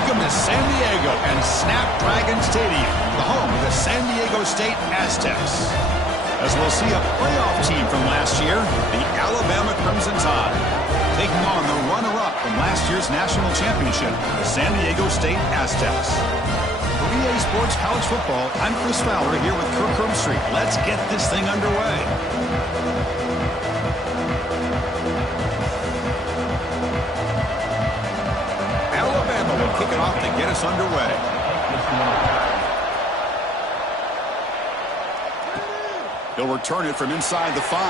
Welcome to San Diego and Snapdragon Stadium, the home of the San Diego State Aztecs. As we'll see a playoff team from last year, the Alabama Crimson Tide, taking on the runner-up from last year's national championship, the San Diego State Aztecs. For EA Sports College Football, I'm Chris Fowler here with Kirk Herbstreit. Let's get this thing underway. Alabama will kick it off to get us underway. He'll return it from inside the 5.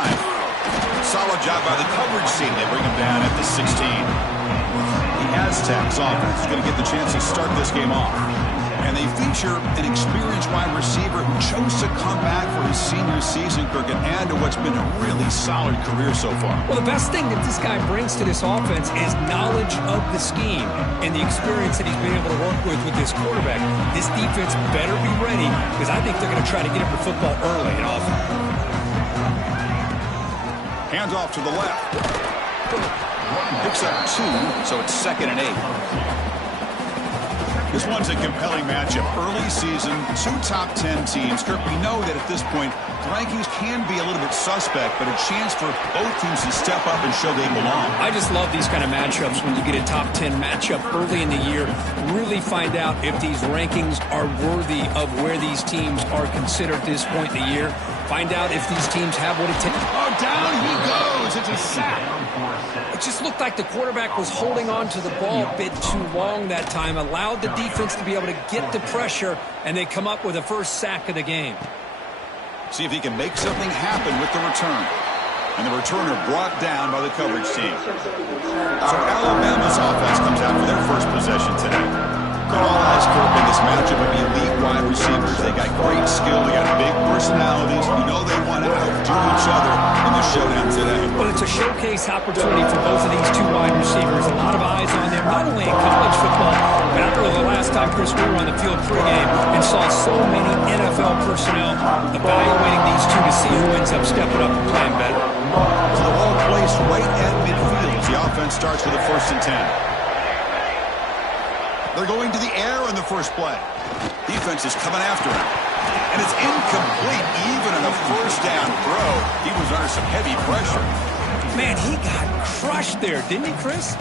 Solid job by the coverage team. They bring him down at the 16. The Aztecs offense is going to get the chance to start this game off. And they feature an experienced wide receiver who chose to come back for his senior season, Kirk, and add to what's been a really solid career so far. Well, the best thing that this guy brings to this offense is knowledge of the scheme and the experience that he's been able to work with this quarterback. This defense better be ready because I think they're going to try to get him the football early and often. Hands off to the left. Picks up 2, so it's 2nd and 8. This one's a compelling matchup. Early season, 2 top 10 teams. Kirk, we know that at this point, the rankings can be a little bit suspect, but a chance for both teams to step up and show they belong. I just love these kind of matchups when you get a top 10 matchup early in the year. Really find out if these rankings are worthy of where these teams are considered at this point in the year. Find out if these teams have what it takes. Oh, down he goes. It's a sack. It just looked like the quarterback was holding on to the ball a bit too long that time, allowed the defense to be able to get the pressure, and they come up with the first sack of the game. See if he can make something happen with the return. And the returner brought down by the coverage team. So Alabama's offense comes out for their first possession today. Good all eyes, Kirk, in this matchup of elite wide receivers. They got great skill. They got big personalities. You know they want to outdo each other in the showdown today. Well, it's a showcase opportunity for both of these 2 wide receivers. A lot of eyes on them, not only in college football, but after the last time, Chris, we were on the field pregame and saw so many NFL personnel evaluating these 2 to see who ends up stepping up and playing better. So the ball placed right at midfield as the offense starts with a 1st and 10. They're going to the air in the first play. Defense is coming after him. And it's incomplete even in a 1st down throw. He was under some heavy pressure. Man, he got crushed there, didn't he, Chris?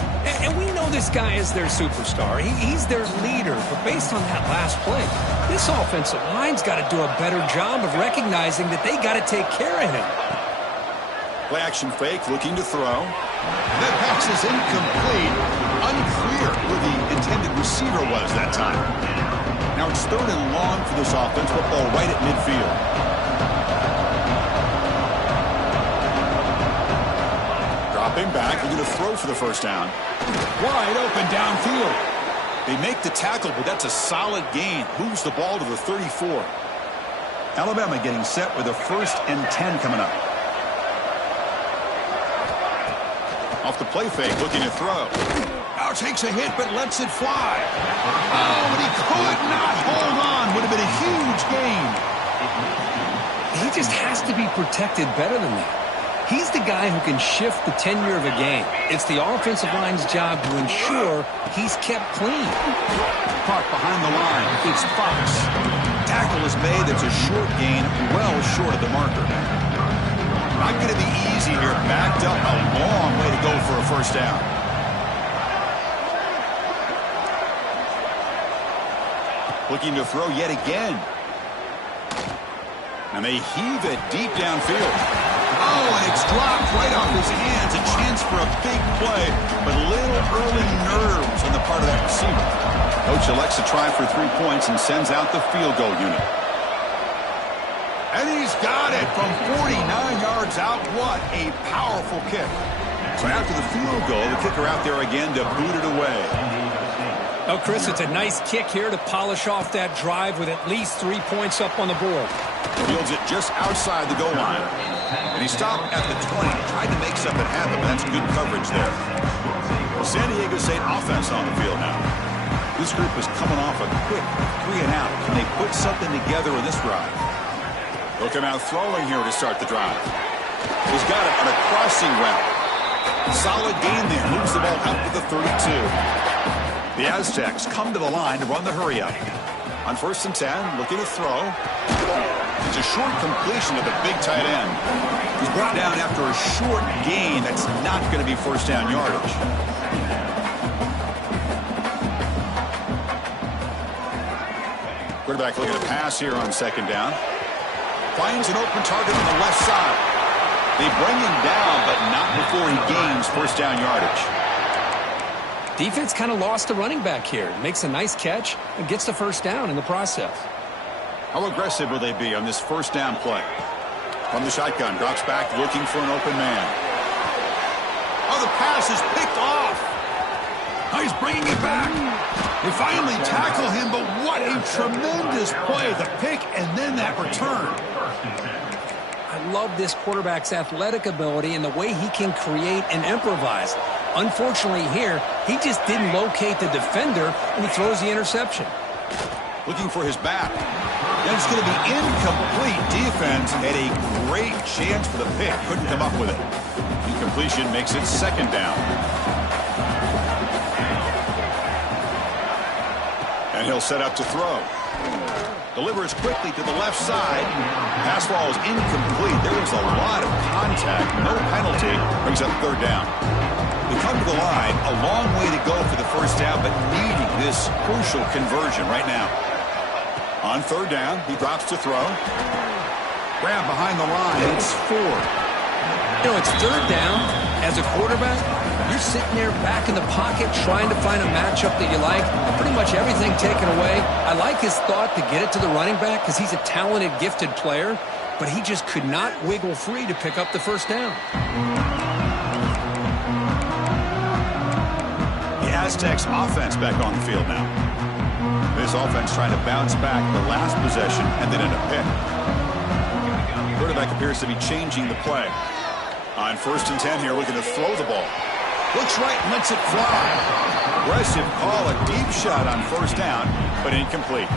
And we know this guy is their superstar. He's their leader. But based on that last play, this offensive line's got to do a better job of recognizing that they got to take care of him. Play action fake, looking to throw. That pass is incomplete. Unclear who the intended receiver was that time. Now it's 3rd and long for this offense. Football right at midfield. Dropping back, looking to throw for the 1st down. Wide open downfield. They make the tackle, but that's a solid gain. Moves the ball to the 34. Alabama getting set with a 1st and 10 coming up. Off the play fake, looking to throw. Now takes a hit, but lets it fly. Oh, but he could not hold on. Would have been a huge gain. He just has to be protected better than that. He's the guy who can shift the tenure of a game. It's the offensive line's job to ensure he's kept clean. Caught behind the line. It's Fox. Tackle is made. It's a short gain, well short of the marker. Not going to be easy here. Backed up a long way to go for a 1st down. Looking to throw yet again. And they heave it deep downfield. Oh, and it's dropped right off his hands. A chance for a big play, but little early nerves on the part of that receiver. Coach elects to try for 3 points and sends out the field goal unit. And he's got it from 49 yards out. What a powerful kick. So after the field goal, the kicker out there again to boot it away. Oh, Chris, it's a nice kick here to polish off that drive with at least 3 points up on the board. Fields it just outside the goal line. And he stopped at the 20. Tried to make something happen, but that's good coverage there. San Diego State offense on the field now. This group is coming off a quick 3 and out. Can they put something together in this drive? They'll come out throwing here to start the drive. He's got it on a crossing route. Solid gain there. Moves the ball out to the 32. The Aztecs come to the line to run the hurry up. On 1st and 10, looking to throw. It's a short completion to the big tight end. He's brought down after a short gain. That's not going to be first down yardage. Quarterback looking to pass here on 2nd down. Finds an open target on the left side. They bring him down, but not before he gains first down yardage. Defense kind of lost the running back here. Makes a nice catch and gets the first down in the process. How aggressive will they be on this first down play? From the shotgun, drops back looking for an open man. Oh, the pass is picked off. Oh, he's bringing it back. They finally tackle him, but what a tremendous play. The pick and then that return. I love this quarterback's athletic ability and the way he can create and improvise. Unfortunately here, he just didn't locate the defender and he throws the interception. Looking for his back. And it's going to be incomplete. Defense had a great chance for the pick. Couldn't come up with it. Incompletion makes it 2nd down. And he'll set up to throw. Delivers quickly to the left side. Pass ball is incomplete. There was a lot of contact. No penalty. Brings up 3rd down. They come to the line. A long way to go for the first down, but needing this crucial conversion right now. On 3rd down, he drops to throw. Grab behind the line. It's 4. You know, it's 3rd down. As a quarterback, you're sitting there back in the pocket trying to find a matchup that you like. Pretty much everything taken away. I like his thought to get it to the running back because he's a talented, gifted player, but he just could not wiggle free to pick up the first down. The Aztecs offense back on the field now. This offense trying to bounce back the last possession and then end a pick. Quarterback appears to be changing the play. On 1st and 10 here, looking to throw the ball. Looks right and lets it fly. Aggressive call, a deep shot on 1st down, but incomplete.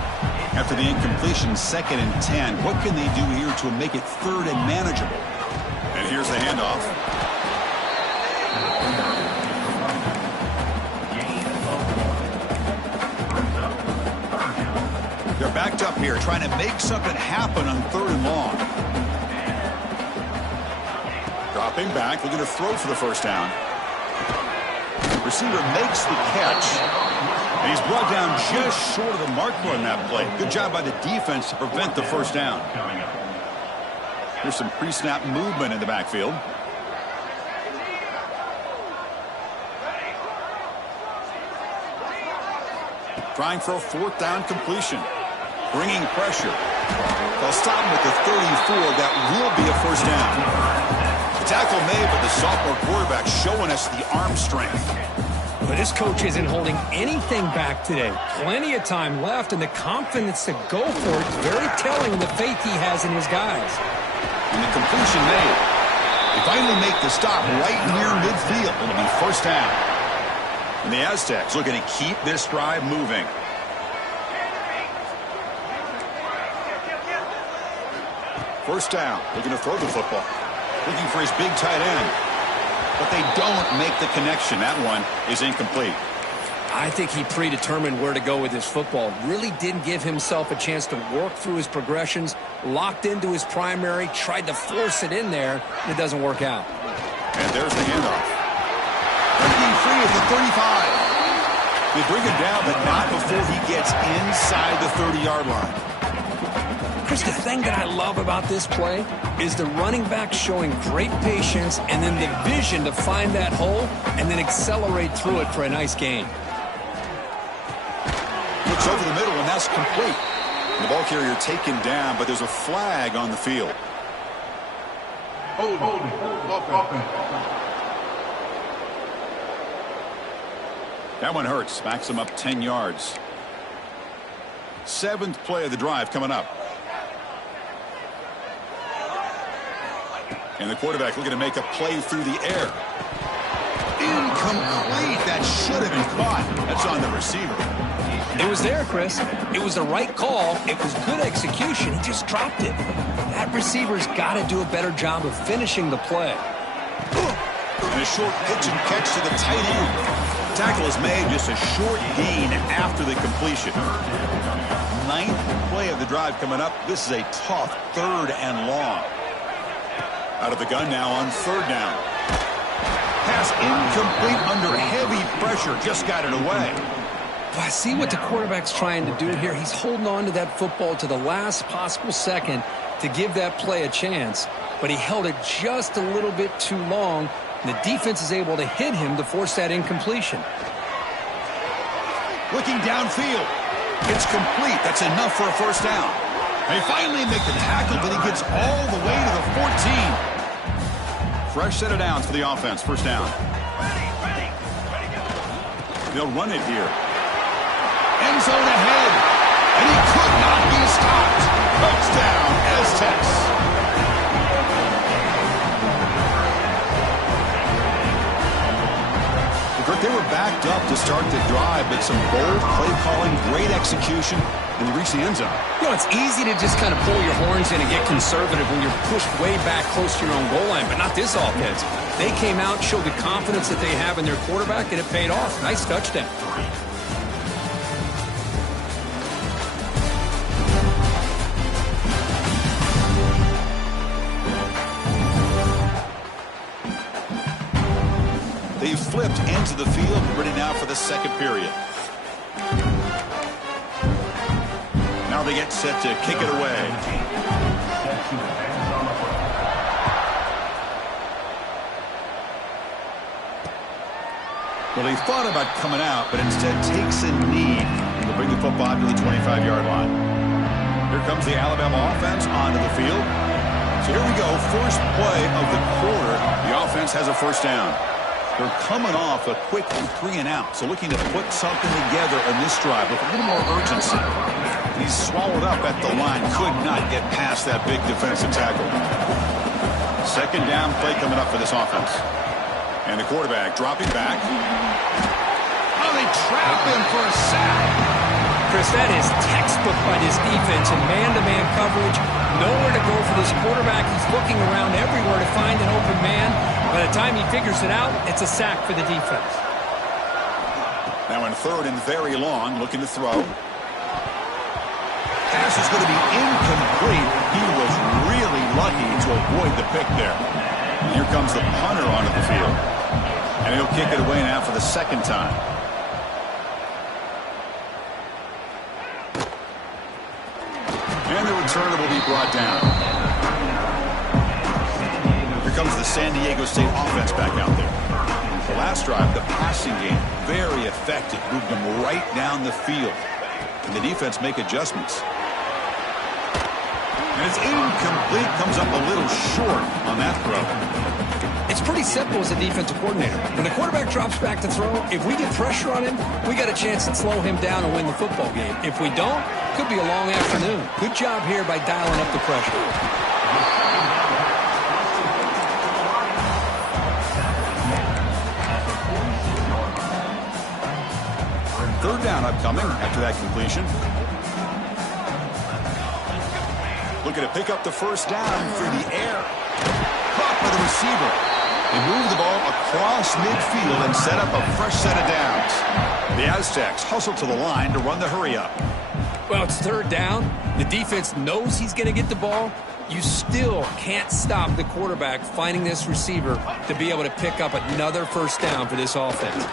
After the incompletion, 2nd and 10. What can they do here to make it 3rd and manageable? And here's the handoff. They're backed up here, trying to make something happen on 3rd and long. Dropping back, looking to throw for the first down. Receiver makes the catch. And he's brought down just short of the marker on that play. Good job by the defense to prevent the first down. Here's some pre-snap movement in the backfield. Trying for a 4th down completion. Bringing pressure. They'll stop him at the 34. That will be a first down. The tackle made, but the sophomore quarterback showing us the arm strength. But this coach isn't holding anything back today. Plenty of time left, and the confidence to go for it is very telling of the faith he has in his guys. And the completion made. They finally make the stop right near midfield. It'll be first down. And the Aztecs looking to keep this drive moving. First down, looking to throw the football. Looking for his big tight end. But they don't make the connection. That one is incomplete. I think he predetermined where to go with his football. Really didn't give himself a chance to work through his progressions. Locked into his primary, tried to force it in there, and it doesn't work out. And there's the handoff. Breaking free at the 35. They bring him down, but not before he gets inside the 30-yard line. Chris, the thing that I love about this play is the running back showing great patience and then the vision to find that hole and then accelerate through it for a nice gain. Looks over the middle, and that's complete. The ball carrier taken down, but there's a flag on the field. That one hurts. Backs him up 10 yards. 7th play of the drive coming up. And the quarterback looking to make a play through the air. Incomplete. That should have been caught. That's on the receiver. It was there, Chris. It was the right call. It was good execution. He just dropped it. That receiver's got to do a better job of finishing the play. And a short pitch and catch to the tight end. Tackle is made, just a short gain after the completion. 9th play of the drive coming up. This is a tough 3rd and long. Out of the gun now on 3rd down. Pass incomplete under heavy pressure. Just got it away. I see what the quarterback's trying to do here. He's holding on to that football to the last possible second to give that play a chance. But he held it just a little bit too long. And the defense is able to hit him to force that incompletion. Looking downfield. It's complete. That's enough for a 1st down. They finally make the tackle, but he gets all the way to the 14. Fresh set of downs for the offense. 1st down. They'll run it here. End zone ahead. And he could not be stopped. Touchdown, Aztecs. They were backed up to start the drive, but some bold play calling, great execution, and they reached the end zone. You know, it's easy to just kind of pull your horns in and get conservative when you're pushed way back close to your own goal line, but not this offense. They came out, showed the confidence that they have in their quarterback, and it paid off. Nice touchdown. They've flipped into the field, ready now for the 2nd period. Now they get set to kick it away. Well, he thought about coming out, but instead takes a knee and will bring the football to the 25-yard line. Here comes the Alabama offense onto the field. So here we go, first play of the quarter. The offense has a 1st down. They're coming off a quick 3 and out, so looking to put something together in this drive with a little more urgency. He's swallowed up at the line, could not get past that big defensive tackle. 2nd down play coming up for this offense. And the quarterback dropping back. Oh, they trap him for a sack. Chris, that is textbook by this defense in man-to-man coverage. Nowhere to go for this quarterback. He's looking around everywhere to find an open man. By the time he figures it out, it's a sack for the defense. Now in 3rd and very long, looking to throw. Pass is going to be incomplete. He was really lucky to avoid the pick there. And here comes the punter onto the field. And he'll kick it away now for the 2nd time. And the returner will be brought down. Here comes the San Diego State offense back out there. The last drive, the passing game, very effective. Moved them right down the field. And the defense make adjustments. And it's incomplete. Comes up a little short on that throw. It's pretty simple as a defensive coordinator. When the quarterback drops back to throw, if we get pressure on him, we got a chance to slow him down and win the football game. If we don't, could be a long afternoon. Good job here by dialing up the pressure. 3rd down upcoming after that completion. Looking to pick up the 1st down through the air. Caught by the receiver. They move the ball across midfield and set up a fresh set of downs. The Aztecs hustle to the line to run the hurry up. Well, it's 3rd down. The defense knows he's going to get the ball. You still can't stop the quarterback finding this receiver to be able to pick up another 1st down for this offense.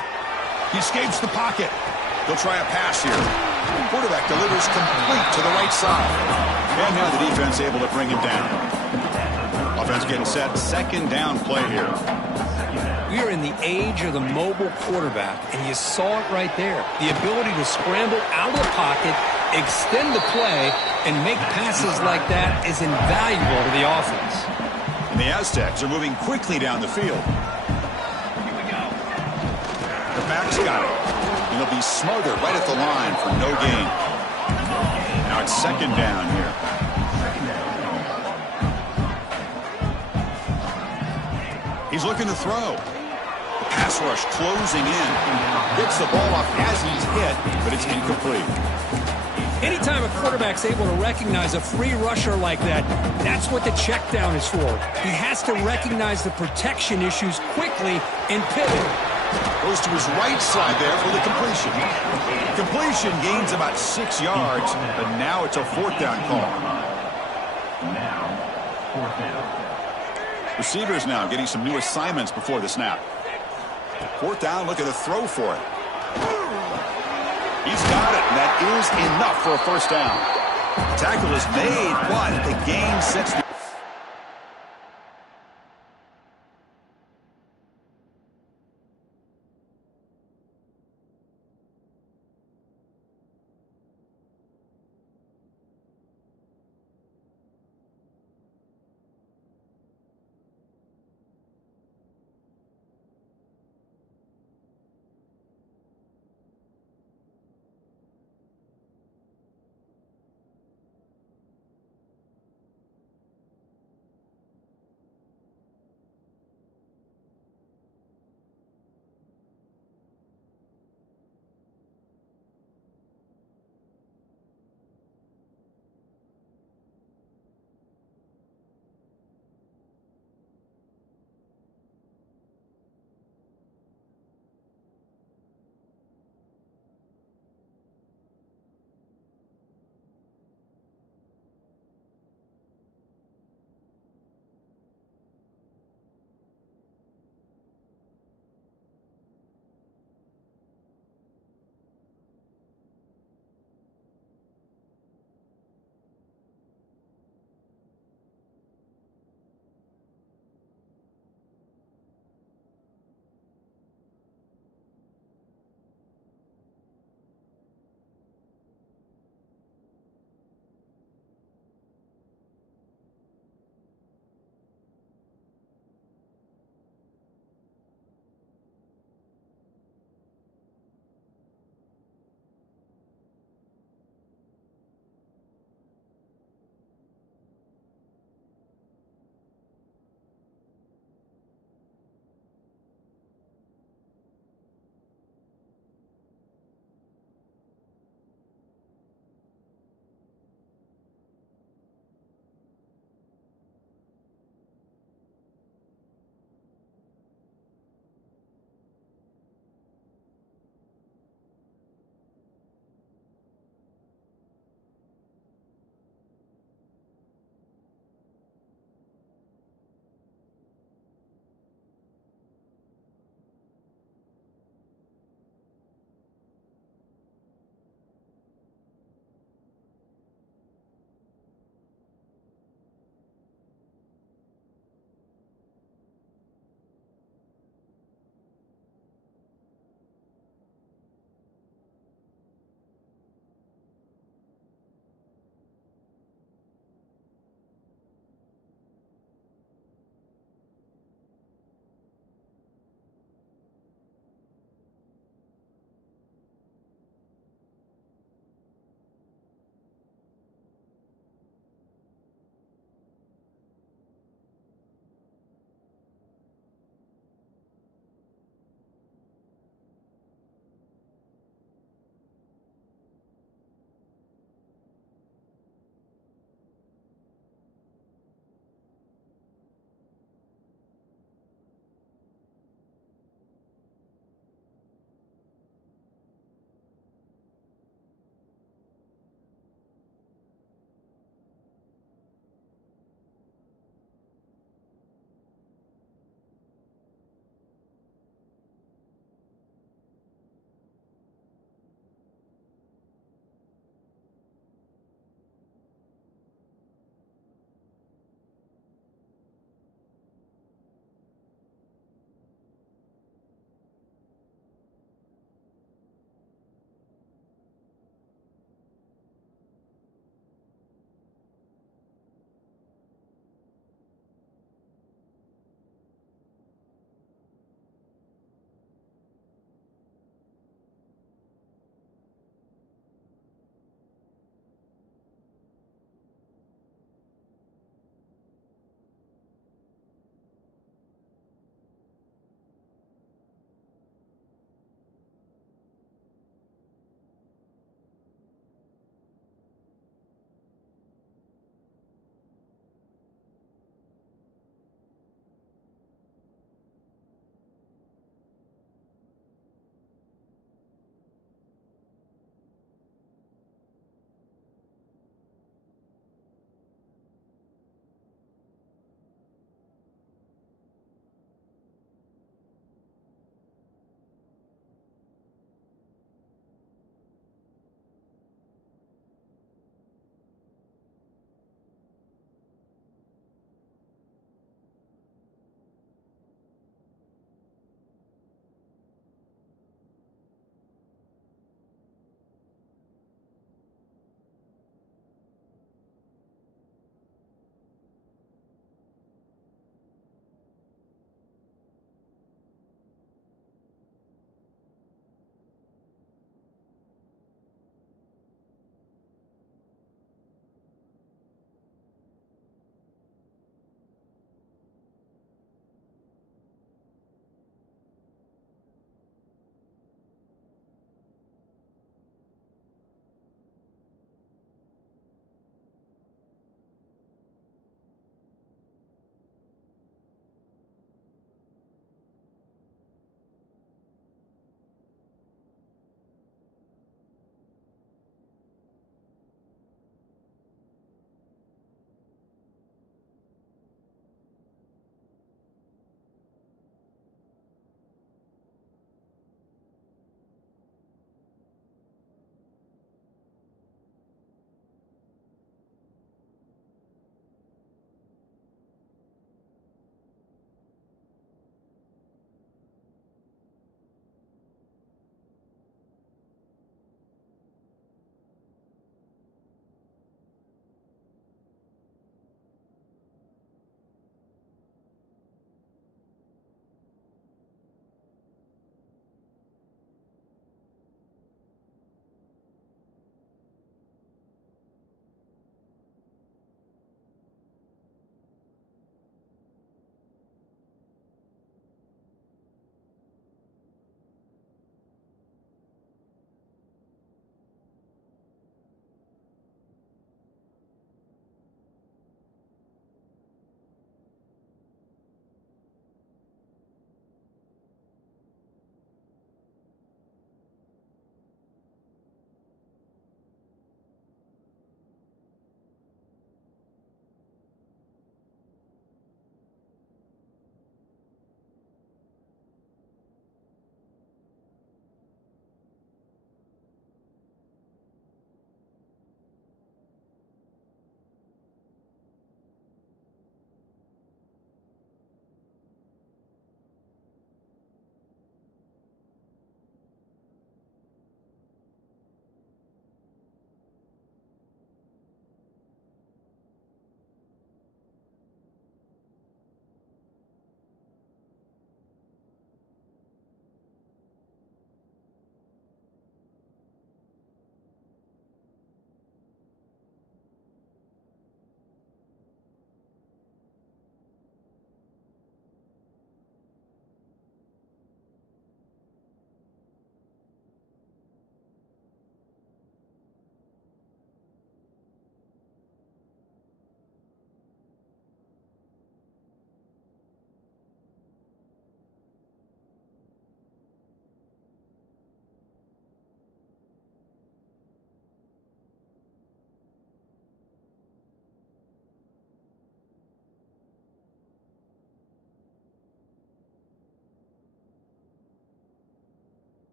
He escapes the pocket. He'll try a pass here. Quarterback delivers complete to the right side. And now the defense able to bring him down. Offense getting set. 2nd down play here. We are in the age of the mobile quarterback, and you saw it right there. The ability to scramble out of the pocket, extend the play, and make passes like that is invaluable to the offense. And the Aztecs are moving quickly down the field. The back's got it. And he'll be smothered right at the line for no gain. Now it's 2nd down here. He's looking to throw. The pass rush closing in. Gets the ball off as he's hit, but it's incomplete. Anytime a quarterback's able to recognize a free rusher like that, that's what the check down is for. He has to recognize the protection issues quickly and pivot. Goes to his right side there for the completion. Completion gains about 6 yards, but now it's a 4th down call. Receivers now getting some new assignments before the snap. 4th down, looking to throw for it. He's got it, and that is enough for a 1st down. Tackle is made, but the gain sets the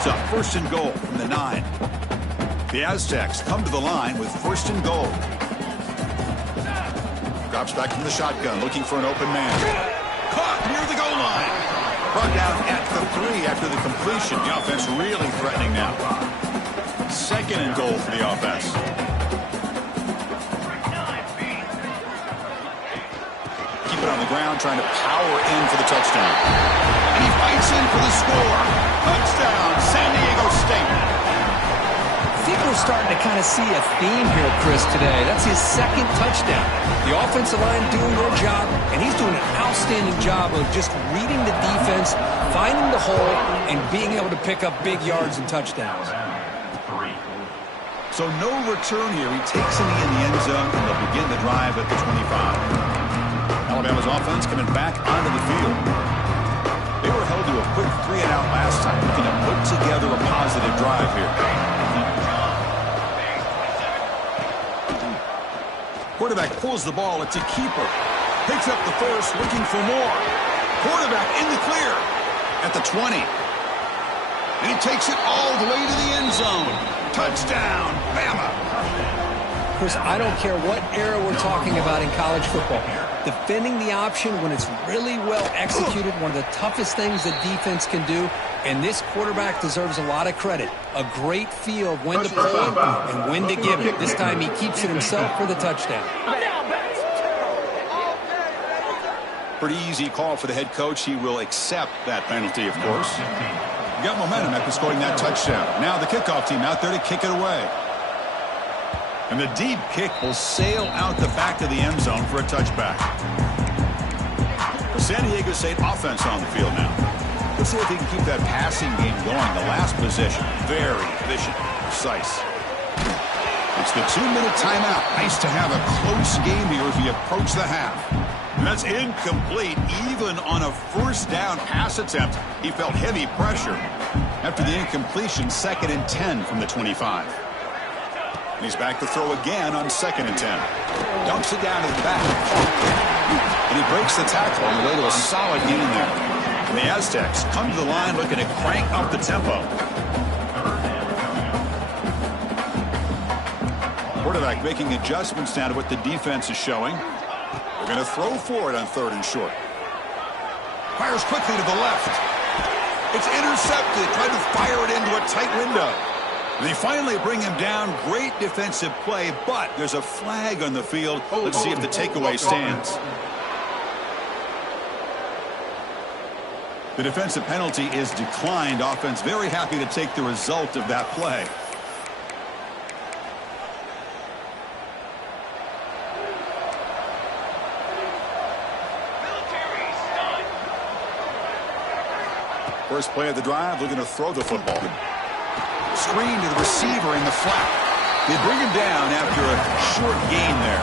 So first and goal from the 9. The Aztecs come to the line with first and goal. Drops back from the shotgun, looking for an open man. Caught near the goal line. Brought down at the 3 after the completion. The offense really threatening now. Second and goal for the offense. Keep it on the ground, trying to power in for the touchdown. And he fights in for the score. Touchdown, San Diego State. I think we're starting to kind of see a theme here, Chris, today. That's his second touchdown. The offensive line doing their job, and he's doing an outstanding job of just reading the defense, finding the hole, and being able to pick up big yards and touchdowns. So no return here. He takes it in the end zone, and they'll begin the drive at the 25. Alabama's offense coming back onto the field. They were held to a quick 3-and-out last time, looking to put together a positive drive here. Quarterback pulls the ball. It's a keeper. Picks up the first, looking for more. Quarterback in the clear at the 20. And he takes it all the way to the end zone. Touchdown, Bama. Chris, I don't care what era we're talking about in college football. Defending the option when it's really well executed, one of the toughest things that defense can do, and this quarterback deserves a lot of credit. A great feel of when to pull it and when to give it. This time he keeps it himself for the touchdown. Pretty easy call for the head coach. He will accept that penalty, of course. You got momentum after scoring that touchdown. Now the kickoff team out there to kick it away. And the deep kick will sail out the back of the end zone for a touchback. The San Diego State offense on the field now. Let's see if he can keep that passing game going. The last possession, very efficient, precise. It's the 2-minute timeout. Nice to have a close game here as we approach the half. And that's incomplete. Even on a first down pass attempt, he felt heavy pressure. After the incompletion, 2nd and 10 from the 25. And he's back to throw again on 2nd and 10. Dumps it down to the back. And he breaks the tackle on the way to a solid gain there. And the Aztecs come to the line looking to crank up the tempo. Quarterback making adjustments now to what the defense is showing. They're going to throw for it on 3rd and short. Fires quickly to the left. It's intercepted. Tried to fire it into a tight window. They finally bring him down. Great defensive play, but there's a flag on the field. Let's see if the takeaway stands. The defensive penalty is declined. Offense very happy to take the result of that play. First play of the drive, looking to throw the football. Screen to the receiver in the flat. They bring him down after a short gain there.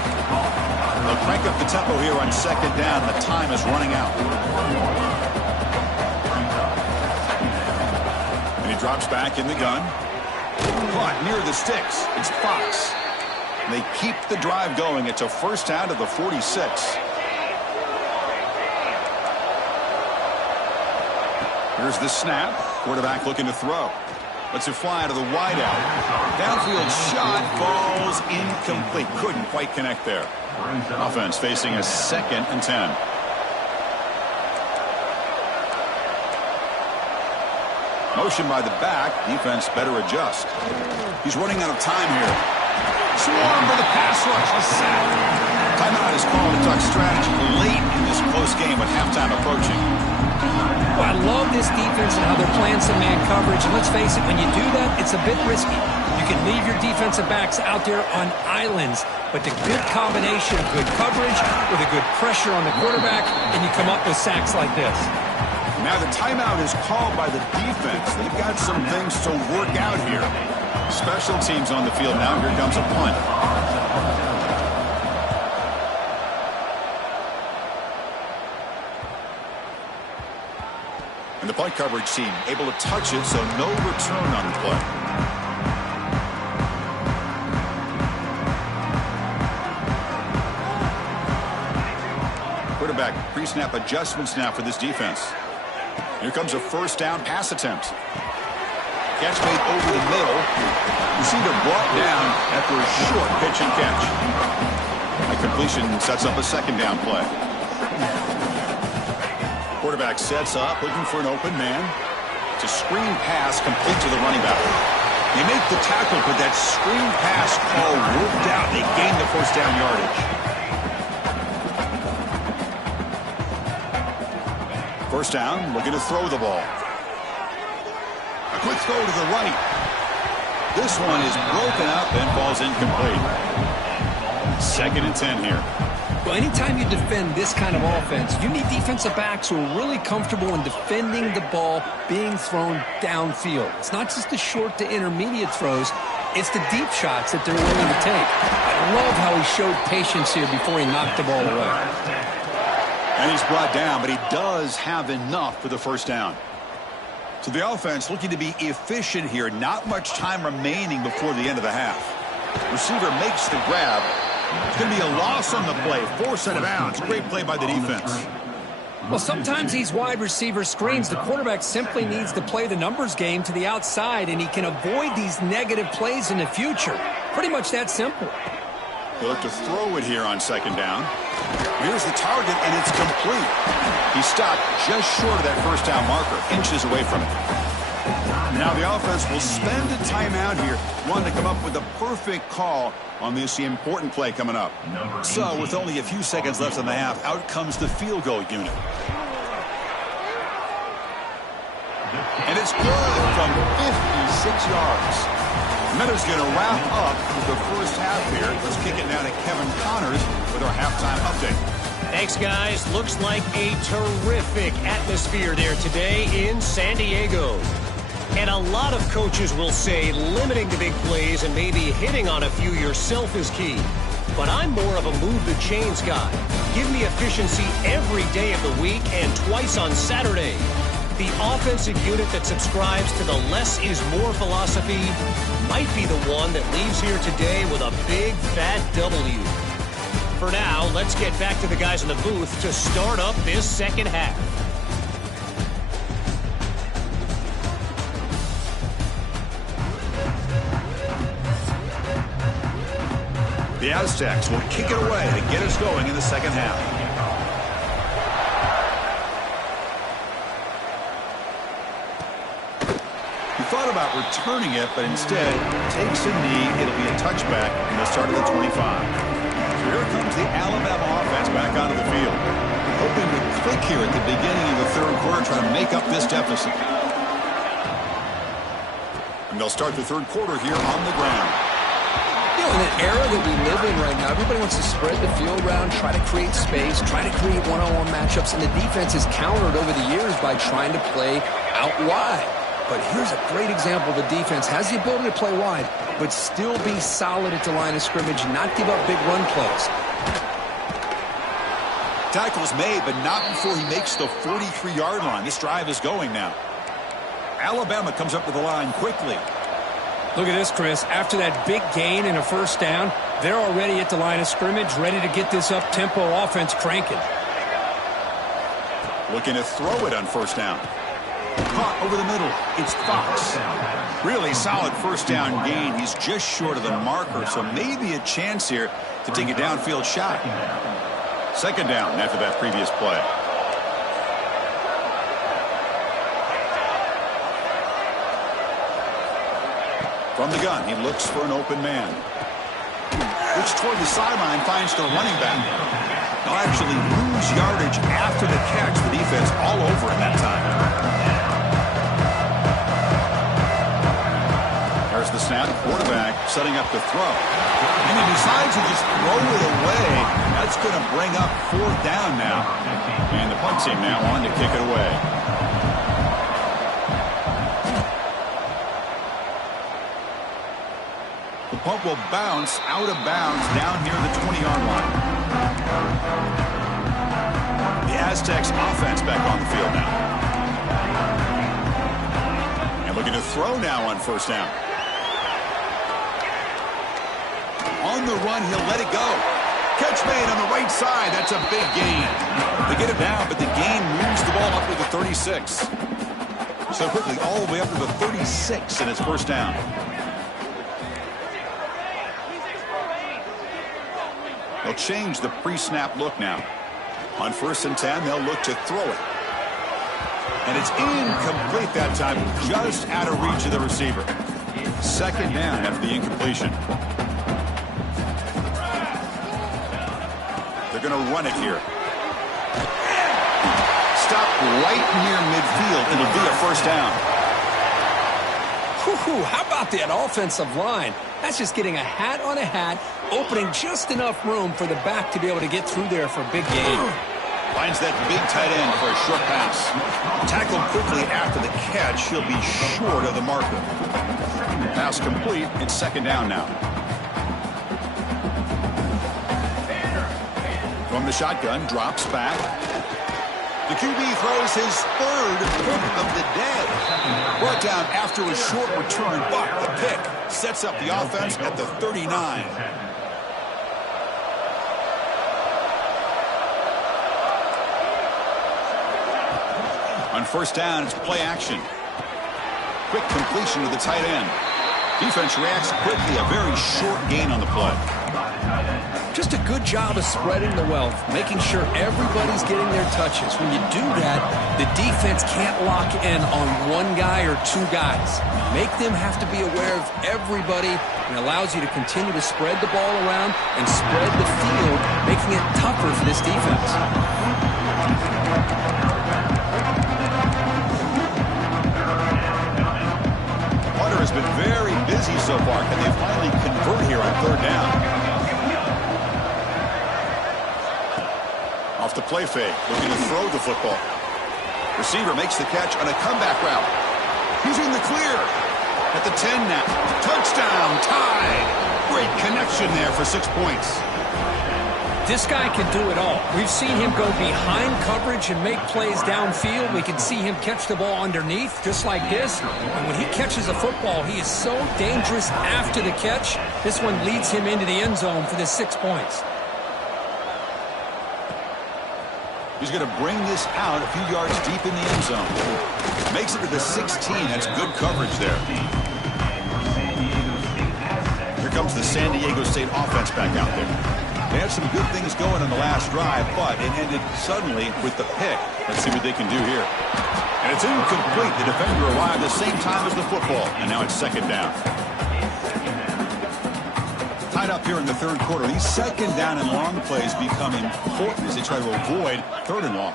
They'll crank up the tempo here on 2nd down. The time is running out. And he drops back in the gun. Caught near the sticks. It's Fox. And they keep the drive going. It's a first down to the 46. Here's the snap. Quarterback looking to throw. Lets it fly to the wideout. Downfield shot falls incomplete. Couldn't quite connect there. Offense facing a 2nd and 10. Motion by the back. Defense better adjust. He's running out of time here. Swarm for the pass rush. A sack. Timeout is called to talk strategy late in this close game with halftime approaching. Well, I love this defense and how they're playing some man coverage. And let's face it, when you do that, it's a bit risky. You can leave your defensive backs out there on islands, but the good combination of good coverage with a good pressure on the quarterback, and you come up with sacks like this. Now the timeout is called by the defense. They've got some things to work out here. Special teams on the field now. Here comes a punt. And the punt coverage team able to touch it, so no return on the play. Quarterback pre-snap adjustments now for this defense. Here comes a first down pass attempt. Catch made over the middle. Receiver brought down after a short pitch and catch. A completion sets up a second down play. Quarterback sets up, looking for an open man. It's a screen pass complete to the running back. They make the tackle, but that screen pass call worked out. They gained the first down yardage. First down, looking to throw the ball. A quick throw to the right. This one is broken up and falls incomplete. 2nd and 10 here. Well, anytime you defend this kind of offense, you need defensive backs who are really comfortable in defending the ball being thrown downfield. It's not just the short to intermediate throws. It's the deep shots that they're willing to take. I love how he showed patience here before he knocked the ball away. And he's brought down, but he does have enough for the first down. So the offense looking to be efficient here. Not much time remaining before the end of the half. Receiver makes the grab. It's going to be a loss on the play. Forced out of bounds. Great play by the defense. Well, sometimes these wide receiver screens, the quarterback simply needs to play the numbers game to the outside, and he can avoid these negative plays in the future. Pretty much that simple. He'll look to throw it here on 2nd down. Here's the target, and it's complete. He stopped just short of that first down marker, inches away from it. Now the offense will spend a timeout here, wanting to come up with the perfect call on this important play coming up. So with only a few seconds left in the half, out comes the field goal unit. And it's good from 56 yards. Miller's going to wrap up the first half here. Let's kick it now to Kevin Connors with our halftime update. Thanks, guys. Looks like a terrific atmosphere there today in San Diego. And a lot of coaches will say limiting the big plays and maybe hitting on a few yourself is key. But I'm more of a move the chains guy. Give me efficiency every day of the week and twice on Saturday. The offensive unit that subscribes to the less is more philosophy might be the one that leaves here today with a big fat W. For now, let's get back to the guys in the booth to start up this second half. The Aztecs will kick it away to get us going in the second half. He thought about returning it, but instead takes a knee. It'll be a touchback, and they'll start at the 25. So here comes the Alabama offense back onto the field. Hoping to click here at the beginning of the third quarter, trying to make up this deficit. And they'll start the third quarter here on the ground. You know, in an era that we live in right now, everybody wants to spread the field around, try to create space, try to create one-on-one matchups, and the defense is countered over the years by trying to play out wide. But here's a great example. The defense has the ability to play wide, but still be solid at the line of scrimmage, not give up big run plays. Tackle's made, but not before he makes the 43-yard line. This drive is going now. Alabama comes up to the line quickly. Look at this, Chris. After that big gain and a first down, they're already at the line of scrimmage, ready to get this up-tempo offense cranking. Looking to throw it on first down. Caught over the middle. It's Fox. Really solid first down gain. He's just short of the marker, so maybe a chance here to take a downfield shot. Second down after that previous play. From the gun, he looks for an open man. Looks toward the sideline, finds the running back. They'll actually lose yardage after the catch. The defense all over him that time. There's the snap. Quarterback setting up the throw. And he decides to just throw it away. That's going to bring up fourth down now. And the punt team now on to kick it away. The punt will bounce out of bounds down near the 20-yard line. The Aztecs offense back on the field now. And looking to throw now on first down. On the run, he'll let it go. Catch made on the right side. That's a big gain. They get it down, but the gain moves the ball up to the 36. So quickly, all the way up to the 36, and it's first down. They'll change the pre-snap look now. On 1st and 10, they'll look to throw it. And it's incomplete that time, just out of reach of the receiver. 2nd down after the incompletion. They're going to run it here. Stop right near midfield. It'll be a first down. How about that offensive line? That's just getting a hat on a hat, opening just enough room for the back to be able to get through there for a big gain. Finds that big tight end for a short pass. Tackled quickly after the catch. He'll be short of the marker. Pass complete. It's 2nd down now. From the shotgun, drops back. The QB throws his 3rd pick of the day. Brought down after a short return, but the pick sets up the offense at the 39. On 1st down, it's play action. Quick completion to the tight end. Defense reacts quickly, a very short gain on the play. Just a good job of spreading the wealth, making sure everybody's getting their touches. When you do that, the defense can't lock in on one guy or two guys. Make them have to be aware of everybody, and allows you to continue to spread the ball around and spread the field, making it tougher for this defense. Has been very busy so far. Can they finally convert here on 3rd down? Off the play fake, looking to throw the football. Receiver makes the catch on a comeback route. He's in the clear. At the 10 now. Touchdown, tied. Great connection there for 6 points. This guy can do it all. We've seen him go behind coverage and make plays downfield. We can see him catch the ball underneath, just like this. And when he catches a football, he is so dangerous after the catch. This one leads him into the end zone for the 6 points. He's going to bring this out a few yards deep in the end zone. Makes it to the 16. That's good coverage there. Here comes the San Diego State offense back out there. They had some good things going on the last drive, but it ended suddenly with the pick. Let's see what they can do here. And it's incomplete. The defender arrived the same time as the football, and now it's 2nd down. Tied up here in the 3rd quarter. These 2nd down and long plays become important as they try to avoid 3rd and long.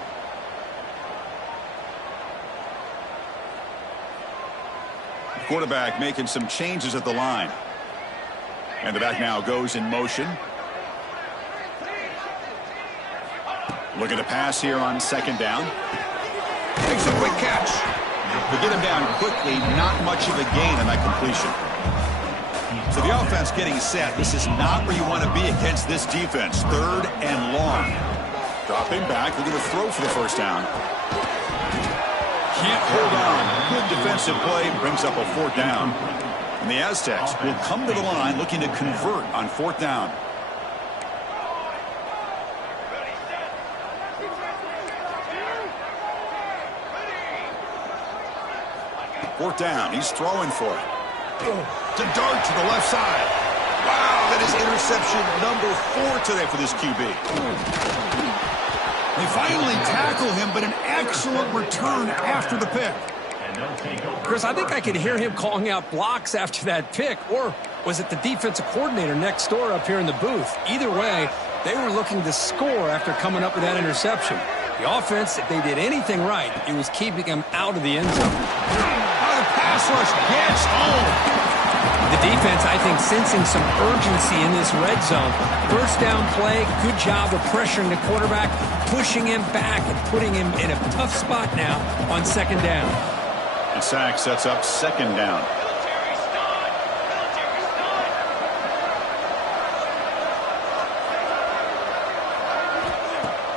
The quarterback making some changes at the line. And the back now goes in motion. Looking to pass here on 2nd down. Makes a quick catch. They get him down quickly. Not much of a gain on that completion. So the offense getting set. This is not where you want to be against this defense. 3rd and long. Dropping back. They're going to throw for the 1st down. Can't hold on. Good defensive play. Brings up a 4th down. And the Aztecs will come to the line looking to convert on 4th down. 4th down. He's throwing for it. To dart to the left side. Wow, that is interception number 4 today for this QB. They finally tackle him, but an excellent return after the pick. Chris, I think I could hear him calling out blocks after that pick, or was it the defensive coordinator next door up here in the booth? Either way, they were looking to score after coming up with that interception. The offense, if they did anything right, it was keeping him out of the end zone. Pass rush gets home. The defense, I think, sensing some urgency in this red zone. 1st down play, good job of pressuring the quarterback, pushing him back and putting him in a tough spot now on 2nd down. And sack sets up 2nd down.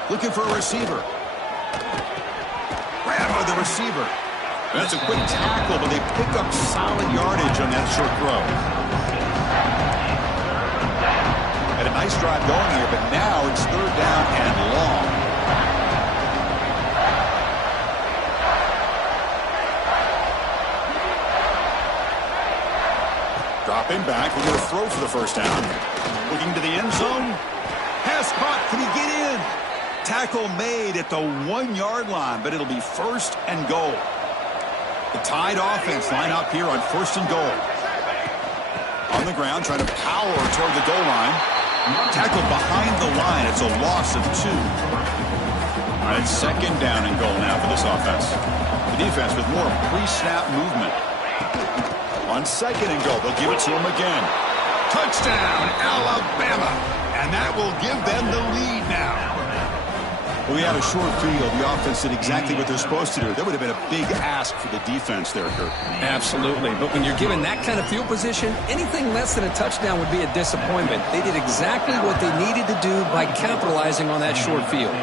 Looking for a receiver. Grab by the receiver. That's a quick tackle, but they pick up solid yardage on that short throw. Had a nice drive going here, but now it's 3rd down and long. We're going to throw for the first down. Looking to the end zone. Pass caught. Can he get in? Tackle made at the 1-yard line, but it'll be first and goal. The Tide offense line up here on first and goal. On the ground, trying to power toward the goal line. Tackle behind the line. It's a loss of 2. All right, second down and goal now for this offense. The defense with more pre-snap movement. On second and goal, they'll give it to him again. Touchdown, Alabama. And that will give them the lead now. We had a short field. The offense did exactly what they're supposed to do. That would have been a big ask for the defense there, Kurt. Absolutely. But when you're given that kind of field position, anything less than a touchdown would be a disappointment. They did exactly what they needed to do by capitalizing on that short field.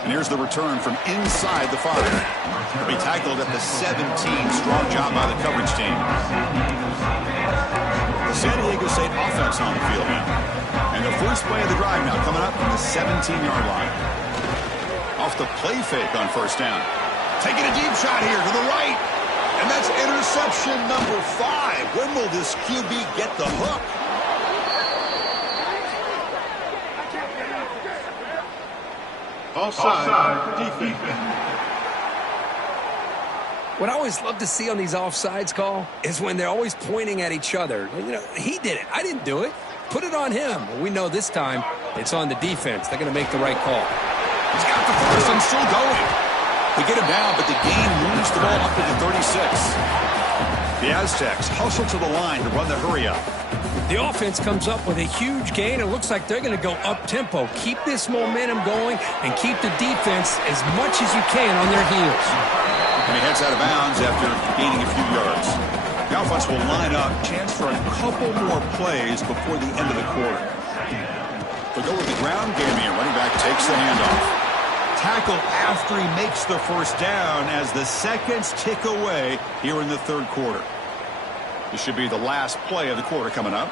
And here's the return from inside the 5. He'll be tackled at the 17. Strong job by the coverage team. The San Diego State offense on the field now. And the first play of the drive now coming up from the 17-yard line. Off the play fake on first down. Taking a deep shot here to the right. And that's interception number 5. When will this QB get the hook? Offside defense. What I always love to see on these offsides call is when they're always pointing at each other. You know, he did it. I didn't do it. Put it on him. Well, we know this time it's on the defense. They're going to make the right call. He's got the first and still going. They get him down, but the gain moves the ball up to the 36. The Aztecs hustle to the line to run the hurry up. The offense comes up with a huge gain. It looks like they're going to go up-tempo. Keep this momentum going and keep the defense as much as you can on their heels. And he heads out of bounds after gaining a few yards. The offense will line up. Chance for a couple more plays before the end of the quarter. They'll go with the ground game here. Running back takes the handoff. Tackle after he makes the first down as the seconds tick away here in the third quarter. This should be the last play of the quarter coming up.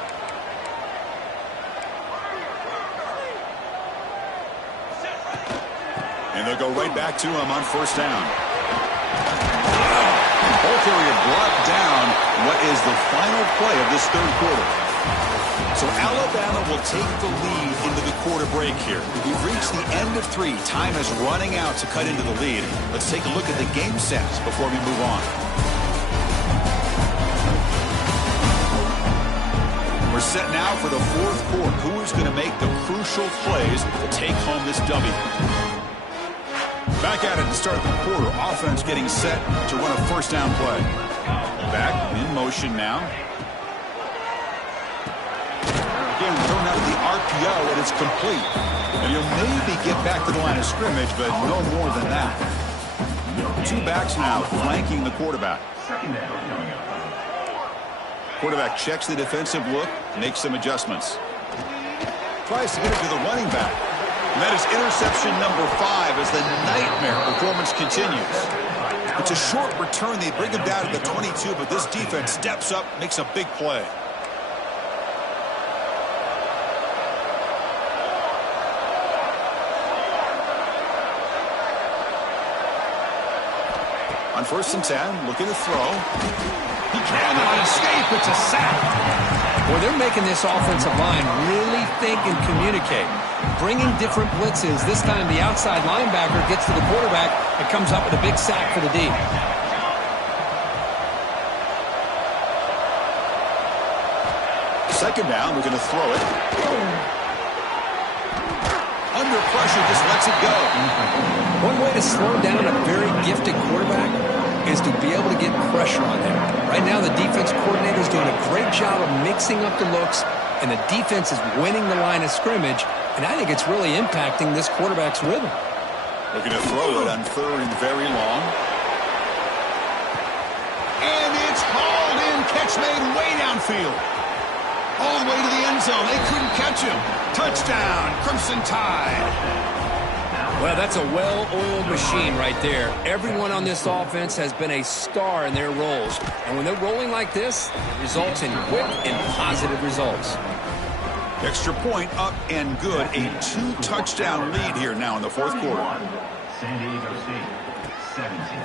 And they'll go right back to him on first down. Ball carrier brought down what is the final play of this third quarter. So Alabama will take the lead into the quarter break here. We've reached the end of 3. Time is running out to cut into the lead. Let's take a look at the game sets before we move on. We're set now for the fourth quarter. Who is going to make the crucial plays to take home this W? Back at it to start the quarter. Offense getting set to run a first down play. Back in motion now. Again, thrown out of the RPO, and it's complete. And you'll maybe get back to the line of scrimmage, but no more than that. 2 backs now flanking the quarterback. Quarterback checks the defensive look, makes some adjustments. Tries to get it to the running back. And that is interception number 5 as the nightmare performance continues. It's a short return. They bring him down to the 22, but this defense steps up, makes a big play. On first and 10, looking to throw. He cannot escape. It's a sack. Well, they're making this offensive line really think and communicate. Bringing different blitzes. This time the outside linebacker gets to the quarterback and comes up with a big sack for the D. Second down, we're going to throw it. Under pressure, just lets it go. One way to slow down a very gifted quarterback is to be able to get pressure on them. Right now, the defense coordinator is doing a great job of mixing up the looks, and the defense is winning the line of scrimmage, and I think it's really impacting this quarterback's rhythm. Looking to throw it on third and very long. And it's hauled in. Catch made way downfield. All the way to the end zone. They couldn't catch him. Touchdown, Crimson Tide. Well, that's a well-oiled machine right there. Everyone on this offense has been a star in their roles. And when they're rolling like this, it results in quick and positive results. Extra point up and good. A 2-touchdown lead here now in the fourth quarter.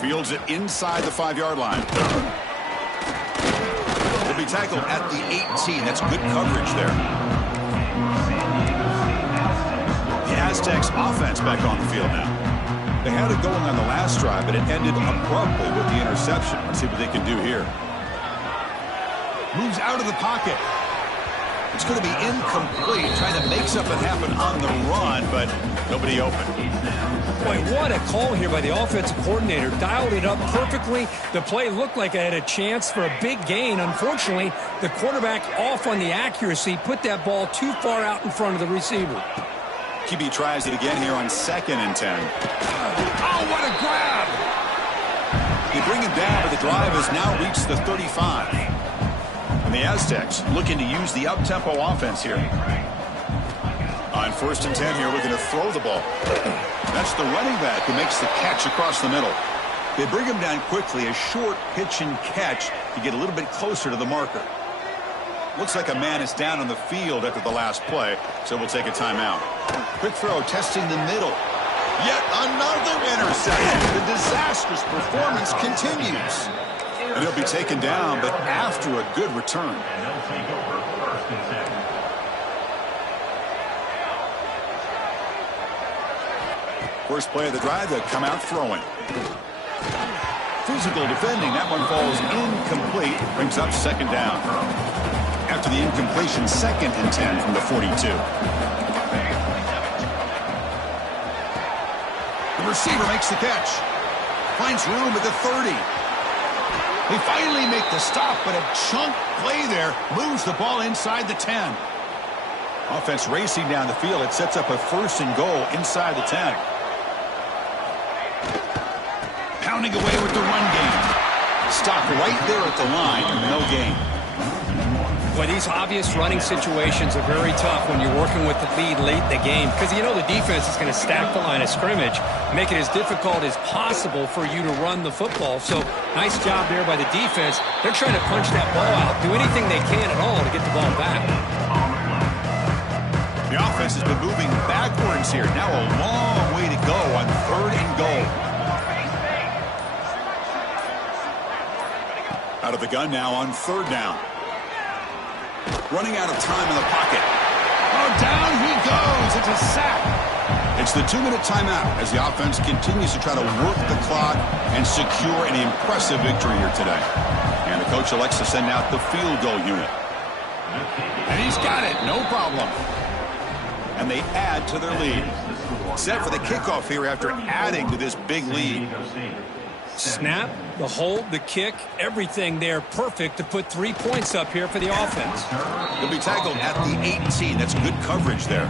Fields it inside the 5-yard line. Will be be tackled at the 18. That's good coverage there. The Aztecs offense back on the field now. They had it going on the last drive, but it ended abruptly with the interception. Let's see what they can do here. Moves out of the pocket. It's going to be incomplete, trying to make something happen on the run, but nobody open. Boy, what a call here by the offensive coordinator. Dialed it up perfectly. The play looked like it had a chance for a big gain. Unfortunately, the quarterback off on the accuracy, put that ball too far out in front of the receiver. QB tries it again here on 2nd and 10. Oh, what a grab! They bring him down, but the drive has now reached the 35. And the Aztecs looking to use the up-tempo offense here. On 1st and 10 here, looking to throw the ball. That's the running back who makes the catch across the middle. They bring him down quickly, a short pitch and catch to get a little bit closer to the marker. Looks like a man is down on the field after the last play, so we'll take a timeout. Quick throw, testing the middle. Yet another interception. The disastrous performance continues. And he'll be taken down, but after a good return. First play of the drive, they'll come out throwing. Physical defending, that one falls incomplete, brings up 2nd down. After the incompletion, 2nd and 10 from the 42. The receiver makes the catch. Finds room at the 30. They finally make the stop, but a chunk play there moves the ball inside the 10. Offense racing down the field. It sets up a 1st and goal inside the 10. Pounding away with the run game. Stopped right there at the line. No gain. Boy, these obvious running situations are very tough when you're working with the lead late in the game because you know the defense is going to stack the line of scrimmage, make it as difficult as possible for you to run the football. So nice job there by the defense. They're trying to punch that ball out, do anything they can at all to get the ball back. The offense has been moving backwards here. Now a long way to go on 3rd and goal. Out of the gun now on 3rd down. Running out of time in the pocket. Oh, down he goes. It's a sack. It's the 2-minute timeout as the offense continues to try to work the clock and secure an impressive victory here today. And the coach elects to send out the field goal unit. And he's got it. No problem. And they add to their lead. Set for the kickoff here after adding to this big lead. Snap, the hold, the kick, everything there perfect to put 3 points up here for the offense. He'll be tackled at the 18. That's good coverage there.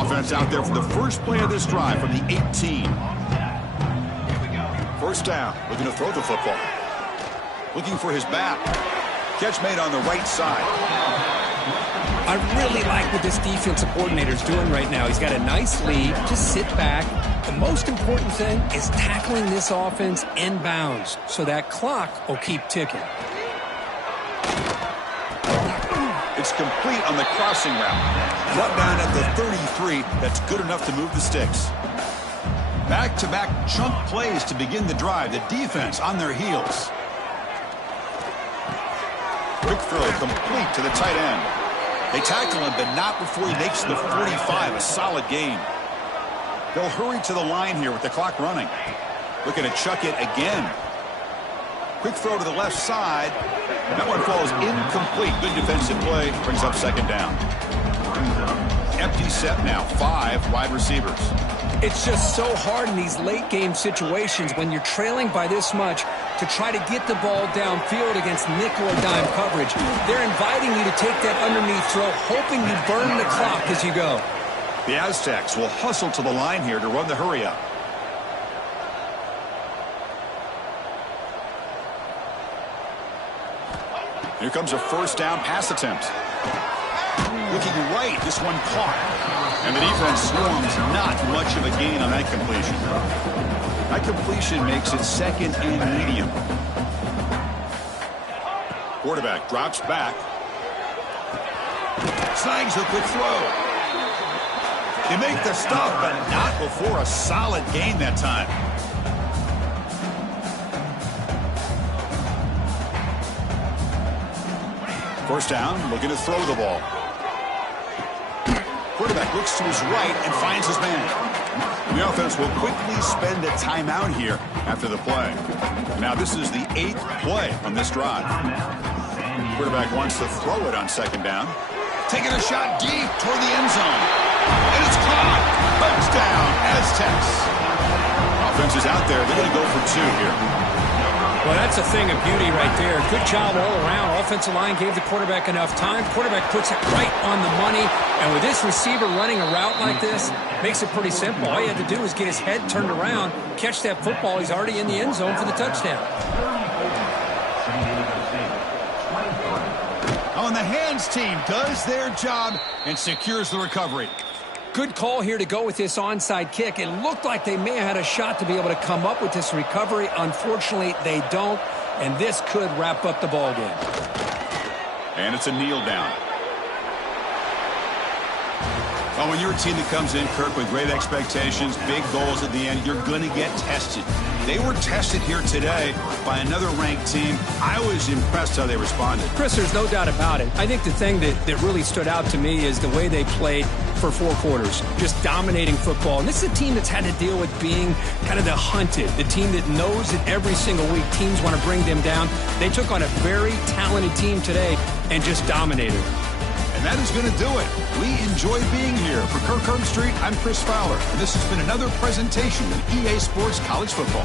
Offense out there for the first play of this drive from the 18. 1st down, looking to throw the football. Looking for his back. Catch made on the right side. I really like what this defensive coordinator is doing right now. He's got a nice lead. Just sit back. The most important thing is tackling this offense inbounds so that clock will keep ticking. It's complete on the crossing route. Brought down at the 33. That's good enough to move the sticks. Back-to-back chunk plays to begin the drive. The defense on their heels. Quick throw complete to the tight end. They tackle him, but not before he makes the 45. A solid gain. They'll hurry to the line here with the clock running. Looking to chuck it again. Quick throw to the left side. That one falls incomplete. Good defensive play. Brings up 2nd down. Empty set now. 5 wide receivers. It's just so hard in these late game situations when you're trailing by this much to try to get the ball downfield against nickel or dime coverage. They're inviting you to take that underneath throw, hoping you burn the clock as you go. The Aztecs will hustle to the line here to run the hurry up. Here comes a 1st down pass attempt. Looking right, this one caught. And the defense swarms, not much of a gain on that completion. That completion makes it 2nd and medium. Quarterback drops back. Snags a quick throw. They make the stop, but not before a solid gain that time. First down, looking to throw the ball. Quarterback looks to his right and finds his man. The offense will quickly spend a timeout here after the play. Now this is the 8th play on this drive. Quarterback wants to throw it on second down. Taking a shot deep toward the end zone. And it's caught. Touchdown, Aztecs. Offense is out there. They're going to go for 2 here. Well, that's a thing of beauty right there. Good job all around. Offensive line gave the quarterback enough time. Quarterback puts it right on the money. And with this receiver running a route like this, makes it pretty simple. All you had to do was get his head turned around, catch that football. He's already in the end zone for the touchdown. Oh, and the hands team does their job and secures the recovery. Good call here to go with this onside kick. It looked like they may have had a shot to be able to come up with this recovery. Unfortunately, they don't, and this could wrap up the ball game. And it's a kneel down. Oh, when you're a team that comes in, Kirk, with great expectations, big goals at the end, you're going to get tested. They were tested here today by another ranked team. I was impressed how they responded. Chris, there's no doubt about it. I think the thing that really stood out to me is the way they played for 4 quarters, just dominating football. And this is a team that's had to deal with being kind of the hunted, the team that knows that every single week teams want to bring them down. They took on a very talented team today and just dominated. And that is going to do it. We enjoy being here. For Kirk Herbstreit, I'm Chris Fowler. And this has been another presentation of EA Sports College Football.